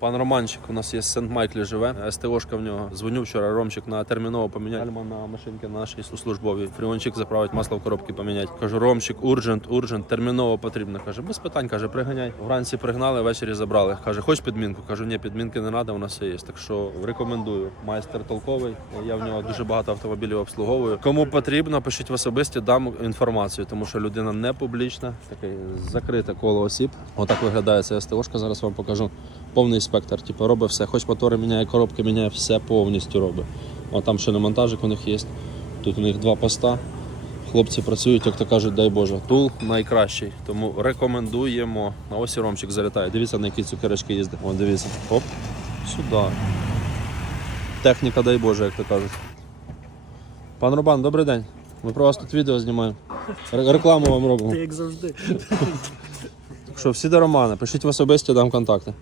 Пан Романчик у нас є Сент-Майклі живе. СТОшка в нього. Дзвоню вчора, Ромчик на терміново поміняй. Альма на машинки нашій службовій. Фріончик заправить масло в коробки поміняти. Кажу, Ромчик, урджент, урджент, терміново потрібно. Каже, без питань, каже, приганяй. Вранці пригнали, ввечері забрали. Каже, хоч підмінку? Кажу, ні, підмінки не треба, у нас все є. Так що рекомендую. Майстер толковий. Я в нього дуже багато автомобілів обслуговую. Кому потрібно, пишіть в особисті, дам інформацію, тому що людина не публічна, таке закрите коло осіб. Отак виглядає ця СТОшка. Зараз вам покажу. Повний спектр. Типу, робить все. Хоч мотори міняє, коробки міняє, все повністю робить. О, там ще на монтажик у них є. Тут у них два поста. Хлопці працюють, як то кажуть, дай Боже. Тул найкращий. Тому рекомендуємо. А ось і Ромчик залітає. Дивіться, на які цукерочки їздить. О, дивіться. Оп. Сюди. Техніка, дай Боже, як то кажуть. Пан Рубан, добрий день. Ми про вас тут відео знімаємо. Рекламу вам робимо. Ти як завжди. Так що всі до Романа, пишіть в особисті, дам контакти.